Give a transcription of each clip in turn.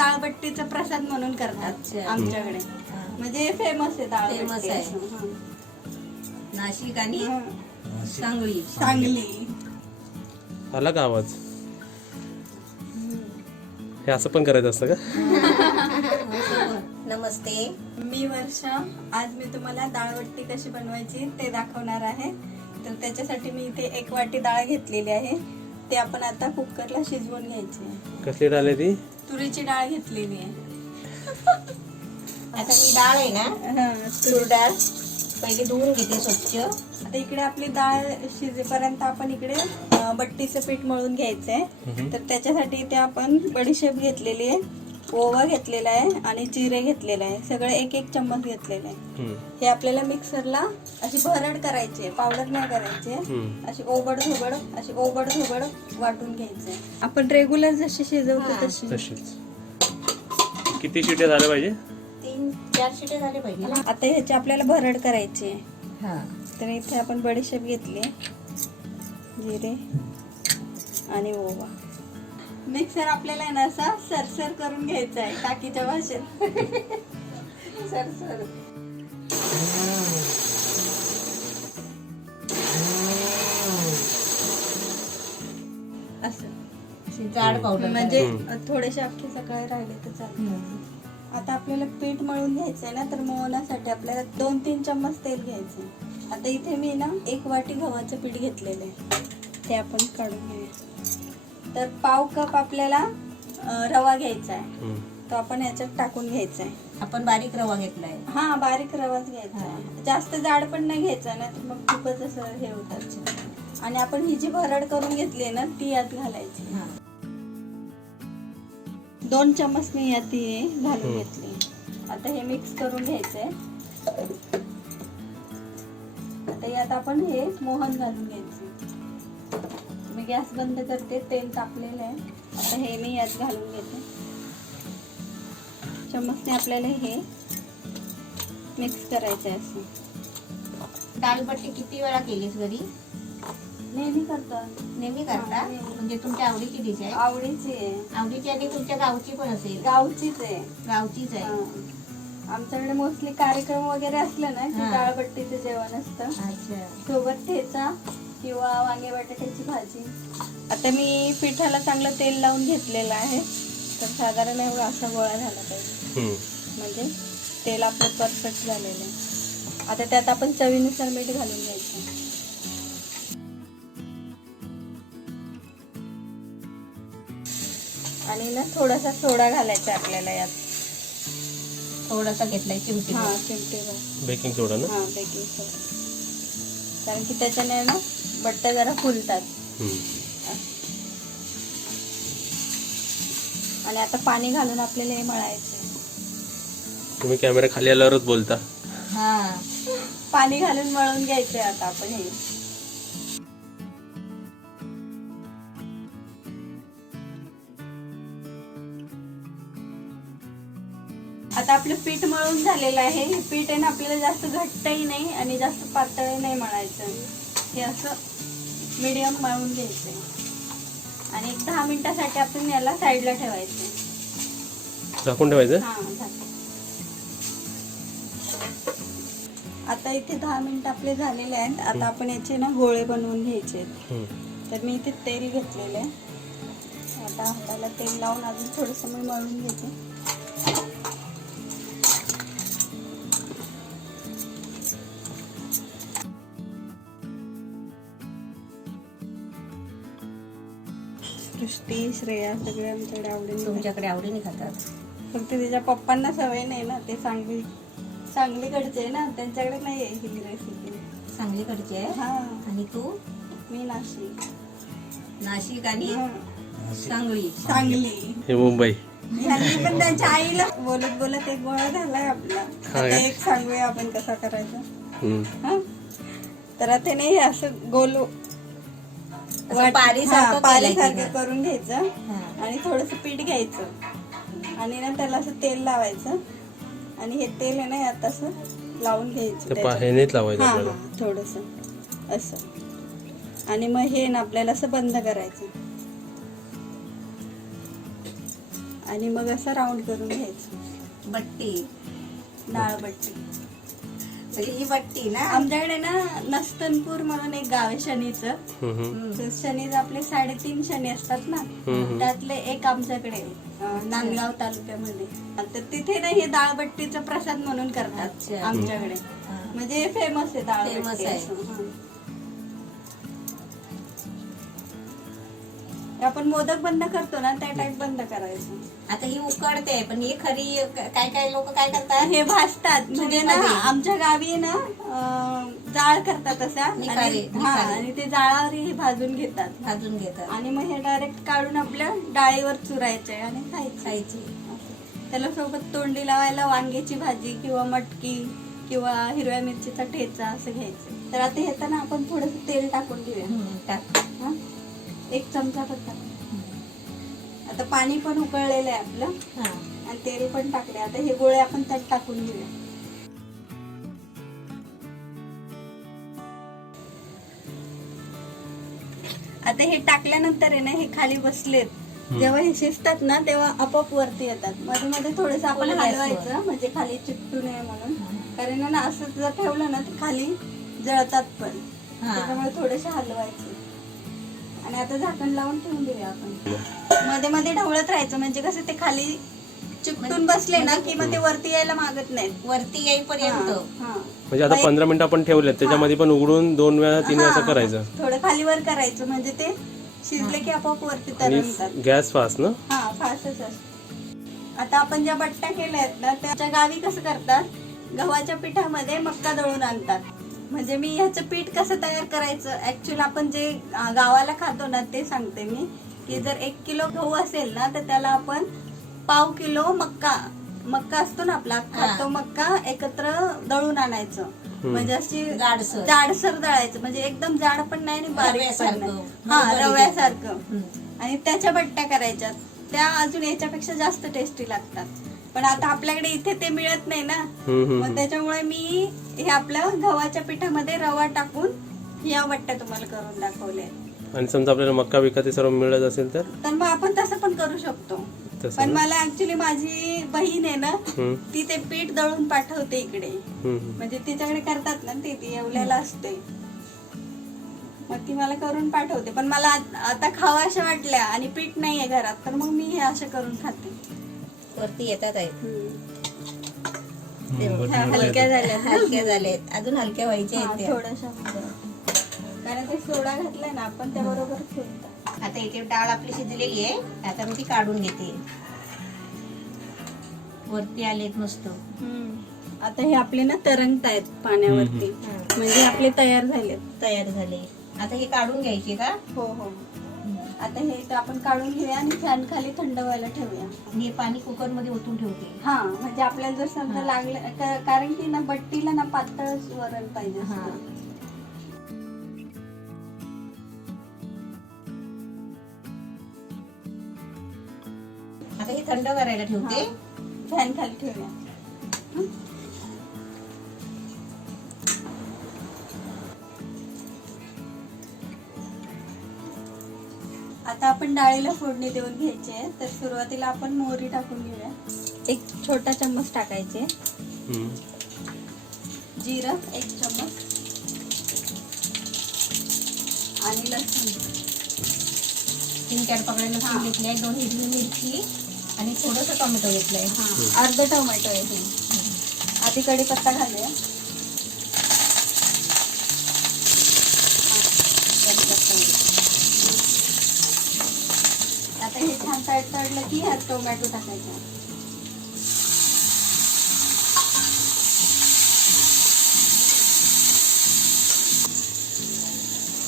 डाळबट्टीचा प्रसाद म्हणून करतात आमच्याकडे. म्हणजे फेमस आहे डाळबट्टी. नाशिक आणि सांगली. सांगली आला का आवाज? हे असं पण करायचं असतं का? नमस्ते, मी वर्षा. आज मी तुम्हाला डाळबट्टी कशी बनवायची ते दाखवणार आहे. तर त्याच्यासाठी मी इथे 1 वाटी डाळ घेतलेली आहे. ते आपण आता कुकरला शिजवून घ्यायची आहे. कसली डाळ आहे ती? तुरीची डाळ घेतलेली आहे. आता ही डाळ आहे ना, तूर डाळ पहिले धुवून घेते स्वच्छ. आता इकडे आपली डाळ शिजेपर्यंत आपण इकडे बट्टीचं पीठ मळून घ्यायचंय. तर त्याच्यासाठी इथे आपण बडीशेप घेतलेली आहे, ओवा घेतलेला आहे आणि जिरे घेतलेले आहे. सगळे 1-1 चम्मच घेतलेले आहे. हे आपल्याला मिक्सरला अशी भरड करायची आहे, पावडर नाही करायची. अशी ओबड धोबड वाटून घ्यायचंय. आपण रेग्युलर जशी शिजवतो तशीच. किती शिट्या झाल्या पाहिजे? 3-4 शिट्या झाले पाहिजे. आता ह्याची आपल्याला भरड करायची आहे. तर इथे आपण बडीशेप घेतली, जिरे आणि ओवा. मिक्सर आपल्याला आहे ना असा सरसर करून घ्यायचा आहे, टाकीच्या भाषेत. सरसर. असं जाड पावडर म्हणजे थोडेसे अख्खे सकाळी राहिले तर चालतात. आता आपल्याला पीठ मळून घ्यायचंय ना, तर मळण्यासाठी आपल्याला 2-3 चम्मच तेल घ्यायचं. आता इथे मी ना 1 वाटी गव्हाचं पीठ घेतलेलं आहे, ते आपण काढून घेऊया. तर पाव कप आपल्याला रवा घ्यायचा आहे, तो आपण ह्याच्यात टाकून घ्यायचा आहे. आपण बारीक रवा घेतलाय. हा, बारीक रवाच घ्यायचा आहे. जास्त जाड पण नाही घ्यायचा ना, तर मग खूपच असं हे होतं. आणि आपण ही जी भरड करून घेतली आहे ना, ती यात घालायची. 2 चम्मच मी यात घालून घेतली. आता हे मिक्स करून घ्यायचंय. आता यात आपण हे मोहन घालून घ्यायचं. मी गॅस बंद करते, तेल तापलेलं आहे. आता हे मी यात घालून घेते. चम्मचने आपल्याला हे मिक्स करायचं आहे. असं डाळबट्टी किती वेळा केलीस घरी? नेहमी करतो. नेहमी करता? म्हणजे तुमच्या आवडीची डिश आहे? आवडीची आहे. आवडीची आणि तुमच्या गावची पण असेल? गावचीच आहे. गावचीच आहे. आमच्याकडे मोस्टली कार्यक्रम वगैरे असले ना की डाळबट्टीचं जेवण असतं. अच्छा. सोबत ठेचा किंवा वांगे बटाट्याची भाजी. आता मी पिठाला चांगलं तेल लावून घेतलेलं आहे. तर साधारण एवढा असा गोळा झाला पाहिजे, म्हणजे तेल आपलं परफेक्ट झालेलं आहे. आता त्यात आपण चवीनुसार मीठ घालून घ्यायचं. आणि ना थोडासा सोडा घालायचा आपल्याला यात. थोडासा घेतलाय चिमटी. हा, चिमटीभर बेकिंग सोडा ना? हा, बेकिंग सोडा. कारण की त्याच्याने ना बट्ट्या जरा फुलतात. आणि आता पाणी घालून आपल्याला हे मळायचं. तुम्ही कॅमेरा खाली आल्यावरच बोलता. पाणी घालून मळून घ्यायचंय आता आपण हे. आता आपलं पीठ मळून झालेलं आहे. हे पीठ आहे ना आपल्याला जास्त घट्टही नाही आणि जास्त पातळही नाही मळायचं. हे असं मीडियम मळून घ्यायचंय. आणि 10 मिनिटासाठी आपण याला साईडला ठेवायचं. झाकून ठेवायचं? हा, झाकून. आता इथे 10 मिनिट आपले झालेले आहेत. आता आपण याचे ना गोळे बनवून घ्यायचे. तर मी इथे तेल घेतलेलं आहे. आता हाताला तेल लावून अजून थोडंसं मी मळून घेते. सृष्टी, श्रेया सगळे आमच्याकडे आवडीने. तुमच्याकडे आवडीने खातात. फक्त तिच्या पप्पांना सवय नाही ना, ते सांगलीकडचे ना, त्यांच्याकडे नाही आहे ही रेसिपी. सांगलीकडची आहे? हा. आणि तू? मी नाशिक. नाशिक आणि सांगली. हे मुंबई. यांनी पण त्यांच्या आईला बोलत बोलत एक गोळा झालाय आपला. आता एक सांगूया आपण कसा करायचा. तर आता नाही असं गोल पारीसारखं करून घ्यायचं. आणि थोडस पीठ घ्यायचं आणि ना त्याला असं तेल लावायचं. आणि हे तेल आहे ना यात असं लावून घ्यायचं थोडस असं. आणि मग हे ना आपल्याला असं बंद करायचं. आणि मग असं राऊंड करून घ्यायचं. बट्टी डाळ बट्टी. म्हणजे ही बट्टी ना. आमच्याकडे ना नस्तनपूर म्हणून एक गाव आहे शनीचं. हम्म. तर शनीच आपले 3.5 शनी असतात ना, त्यातले एक आमच्याकडे नांदगाव तालुक्यामध्ये. तर तिथे ना हे डाळबट्टीचा प्रसाद म्हणून करतात अच्छा. आमच्याकडे. म्हणजे फेमस आहे डाळबट्टी. Famous आहे. असं, हां. आपण मोदक बंद करतो ना त्या टाईप बंद करायचं. आता ही उकडते, पण ही खरी काय काय लोक काय करतात, हे भाजतात. म्हणजे ना चुलीमध्ये. आमच्या गावी ना जाळ करतात असा निखारे, हा, निखारे. आणि ते जाळावर हे भाजून घेतात भाजून घेतात आणि मग हे डायरेक्ट काढून आपल्या डाळीवर चुरायचे आणि खायचे. खायची. त्याला सोबत तोंडी लावायला वांग्याची भाजी किंवा मटकी किंवा हिरव्या मिरचीचा ठेचा असं घ्यायचं. तर आता येताना आपण थोडंसं तेल टाकून घेऊया. टाक. हा? 1 चमचा पण टाक. आता पाणी पण उकळलेलं आहे आपलं हा. आणि तेल पण टाकले. आता हे गोळे आपण त्यात टाकून घेऊया. आता हे टाकल्यानंतर आहे ना हे खाली बसलेत. जेव्हा हे शिजतात ना तेव्हा आपोआप वरती येतात. मध्ये मध्ये थोडस आपण फुल गॅसवर. हलवायचं म्हणजे खाली चिकटू नये म्हणून. कारण ना असं जर ठेवलं ना ते खाली जळतात पण. हा. त्याच्यामुळे थोडेसे हलवायचे. आणि आता झाकण लावून ठेवून देऊया आपण. मध्ये मध्ये ढवळत राहायचं म्हणजे कसं ते खाली चिकटून बसले ना की मग ते वरती यायला मागत नाहीत. वरती येईपर्यंत. हा. म्हणजे आता 15 मिनिटं आपण ठेवलेत त्याच्यामध्ये पण उघडून 2 वेळा 3 वेळा असं करायचं. थोडं खालीवर करायचं म्हणजे ते शिजले की आपोआप वरती तरंगतात. आणि गॅस फास्ट ना. हा, फास्टच असतं. आता आपण ज्या बट्ट्या केल्या आहेत ना त्याच्या गावी कसं करतात, गव्हाच्या पिठामध्ये मक्का दळून आणतात. म्हणजे मी ह्याचं पीठ कसं तयार करायचं ऍक्च्युअली आपण जे गावाला खातो ना ते सांगते मी. की जर 1 किलो गहू असेल ना तर त्याला आपण पाव किलो मक्का असतो ना आपला तो मक्का एकत्र दळून आणायचं. म्हणजे अशी जाडसर दळायचं. म्हणजे एकदम जाड पण नाही आणि बारीक पण नाही. हा, रव्यासारखं. आणि त्याच्या बट्ट्या करायच्या. त्या अजून याच्यापेक्षा जास्त टेस्टी लागतात. पण आता आपल्याकडे इथे ते मिळत नाही ना, मग त्याच्यामुळे मी हे आपलं गव्हाच्या पिठामध्ये रवा टाकून या बट्ट्या तुम्हाला करून दाखवल्या. आणि समजा आपल्याला मक्का विका ते सर्व मिळत असेल तर मग आपण तसं पण करू शकतो. पण मला ऍक्च्युली माझी बहीण आहे ना ती ते पीठ दळून पाठवते इकडे. म्हणजे तिच्याकडे करतात ना ती येवल्याला असते. मग ती मला करून पाठवते. पण मला आता खावा अशा वाटल्या आणि पीठ नाहीये घरात तर मग मी हे असं करून खाते. वरती येतात आहेत. हलक्या झाल्या. हलक्या झालेत. अजून हलक्या व्हायच्या आहेत त्या. थोड्याशा कारण ते सोडा घातलाय ना आपण त्याबरोबर फुलतात. आता इथे डाळ आपली शिजलेली आहे. आता मी ती काढून घेते. वरती आलेत मस्त. आता हे आपले ना तरंगतायत पाण्यावरती. म्हणजे आपले तयार झाले. आता हे काढून घ्यायचे का? हो हो. आता हे तर आपण काढून घेऊया आणि फॅन खाली थंड व्हायला ठेवूया. मी हे पाणी कुकर मध्ये ओतून ठेवते. हा, म्हणजे आपल्याला जर समजा लागलं कारण की ना बट्टीला ना पातळ वरण पाहिजे असतं. आता हे थंड करायला ठेवते. फॅन खाली ठेवूया. आता आपण डाळीला फोडणी देऊन घ्यायची आहे. तर सुरुवातीला आपण मोहरी टाकून घेऊया. 1 छोटा चम्मच टाकायचे. जिरं 1 चम्मच आणि लसूण 3-4 पाकळ्या लसूण घेतले, 2 हिरवी मिरची आणि थोडंसं टोमॅटो घेतलंय. अर्धा टोमॅटो आहे. आधी कढीपत्ता घालूया. आता हे छान तडतडलं की ह्यात टोमॅटो टाकायचा.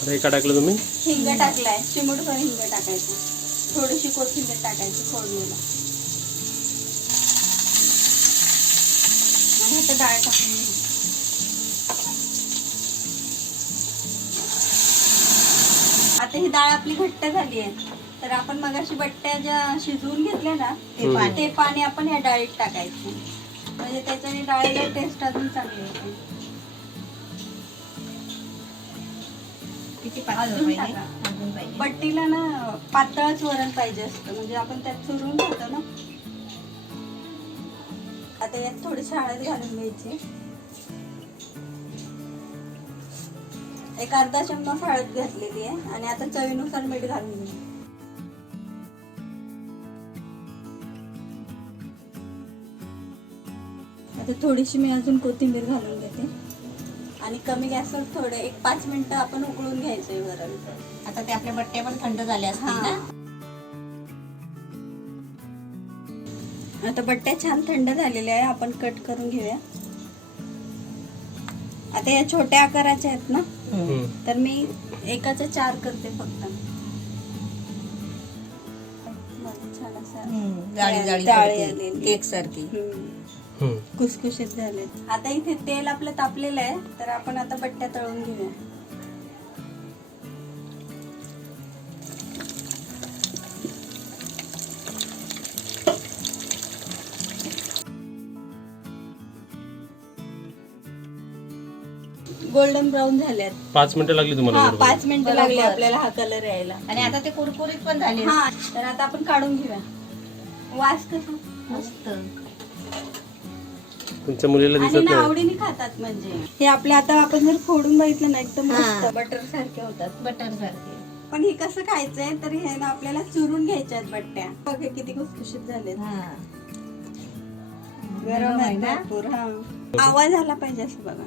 हे का टाकलं तुम्ही? हिंग टाकलाय. चिमूटभर हिंग टाकायचं. थोडीशी कोथिंबीर टाकायची फोडणीला. आणि ह्यात डाळ टाकून घ्यायची. आता ही डाळ आपली घट्ट झाली आहे. तर आपण मगाशी बट्ट्या ज्या शिजवून घेतल्या ना ते पाणी आपण या डाळीत टाकायचं. म्हणजे त्याच्याने डाळीला टेस्ट अजून चांगली होते. किती पातळ पाहिजे? अजून पाहिजे. बट्टीला ना पातळच वरण पाहिजे असतं. म्हणजे आपण त्यात चुरून घेतो ना आता यात थोडीशी हळद घालून घ्यायची. एक अर्धा चम्मच हळद घातलेली आहे आणि आता चवीनुसार मीठ घालून घ्यायचं. आता थोडीशी मी अजून कोथिंबीर घालून घेते आणि कमी गॅसवर थोडं 1-5 मिनिटं आपण उकळून घ्यायचंय वरण. आता ते आपल्या बट्ट्या पण थंड झाल्या असतील ना. आता बट्ट्या छान थंड झालेल्या आहे, आपण कट करून घेऊया. आता या छोट्या आकाराच्या आहेत ना, तर मी एकाच्या 4 करते फक्त. छान असं जाळी जाळी जाळी पडते, आलेली. केक सारखी. कुसकुशीत झाले. आता इथे तेल आपलं तापलेलं आहे, तर आपण आता बट्ट्या तळून घेऊया. गोल्डन ब्राऊन झाल्यात. 5 मिनिटं लागली तुम्हाला हा, बरोबर? 5 मिनिटं लागली बरोबर. आपल्याला हा कलर यायला. आणि आता ते कुरकुरीत पण झाले. हा, तर आता आपण काढून घेऊया. वास कसा मस्त. तुमच्या मुलीला आणि दिसत ना नाही. आवडीने खातात. म्हणजे हे आपले आता आपण जर फोडून बघितलं ना, एकदम हा. मस्त बटर सारखे होतात. बटर सारखे. पण हे कसं खायचंय, तर हे ना आपल्याला चुरून घ्यायच्या आहेत बट्ट्या. बघ हे किती खुसखुशीत झाले. हा. गरम आहे ना? भरपूर. हा, आवाज आला पाहिजे असं बघा.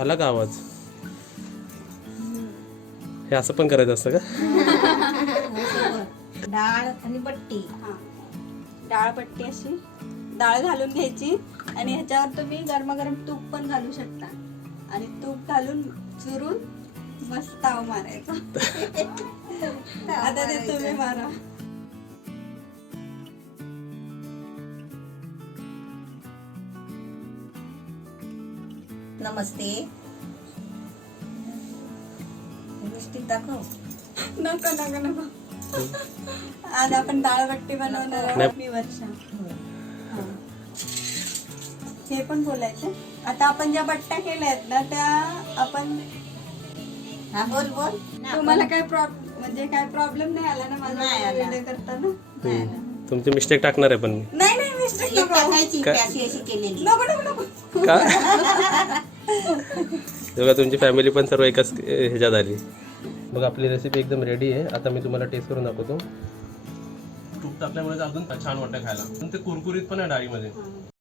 आला का आवाज? हे असं पण करायचं असतं का? डाळ आणि बट्टी. हा, डाळ पट्टी अशी डाळ घालून घ्यायची आणि ह्याच्यावर तुम्ही गरमागरम तूप पण घालू शकता आणि तूप घालून चुरून मस्त ताव मारायचा. आता ते तुम्ही मारा. नमस्ते. मिस्टिक दाखव. नको नको नको. आज आपण डाळबट्टी बनवणार आहे. मी वर्षा. हा. हे पण बोलायचं. आता आपण ज्या बट्ट्या केल्या आहेत ना, त्या आपण हा, बोल बोल. तुम्हाला काय म्हणजे काय प्रॉब्लेम नाही आला ना नाही माझा आला. व्हिडिओ करताना? तुमची मिस्टेक टाकणार आहे पण मी. नाही नाही मिस्टेक एक नको. टाकायची अशी अशी केलेली. नको नको नको. का? बघा तुमची फॅमिली पण सर्व एकाच ह्याच्यात आली. बघ आपली रेसिपी एकदम रेडी आहे. आता मी तुम्हाला टेस्ट करून दाखवतो. तूप टाकल्यामुळे अजून छान वाटतं खायला. पण ते कुरकुरीत पण आहे डाळीमध्ये.